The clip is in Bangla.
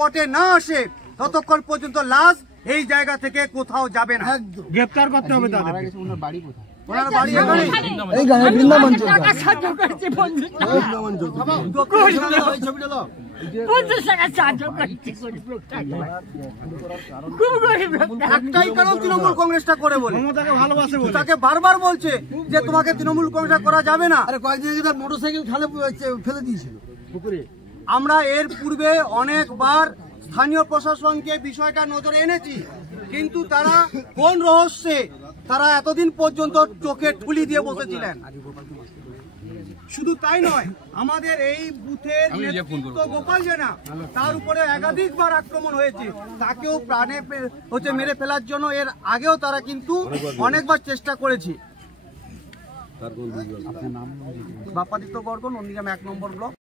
স্পটে না আসে ততক্ষণ পর্যন্ত লাশ এই জায়গা থেকে কোথাও যাবে না। গ্রেফতার করতে হবে তাদের। বাড়ি কোথায়? ওনার বাড়ি এখানে এইখানে বৃন্দাবন চৌক। টাকা সাহায্য করেছে বন্ধু। বৃন্দাবন চৌক। ওই ছবিটা দাও। 50 টাকা সাহায্য করেছে খুব গরিব লোক। একটাই কারণ তৃণমূল কংগ্রেসটা করে বলে মমতাকে ভালোবাসে বলে তাকে বারবার বলছে যে তোমাকে তৃণমূল কংগ্রেস করা যাবে না। আরে কয়েকদিন আগে তার মোটরসাইকেল খালে ফেলে দিয়েছিল পুকুরে। আমরা এর পূর্বে অনেকবার স্থানীয় প্রশাসনকে বিষয়টা নজরে এনেছি, কিন্তু তারা কোন রহস্যে তারা এতদিন পর্যন্ত চোখে ঠুলি দিয়ে বসেছিলেন। শুধু তাই নয়, আমাদের এই বুথের নেতৃত্ব গোপাল জেনা, তার উপরে একাধিকবার আক্রমণ হয়েছে, তাকেও প্রাণে মেরে ফেলার জন্য এর আগেও তারা কিন্তু অনেকবার চেষ্টা করেছে। বাপ্পাদিত্য বর্গ, নন্দীগ্রাম 1 নম্বর ব্লক।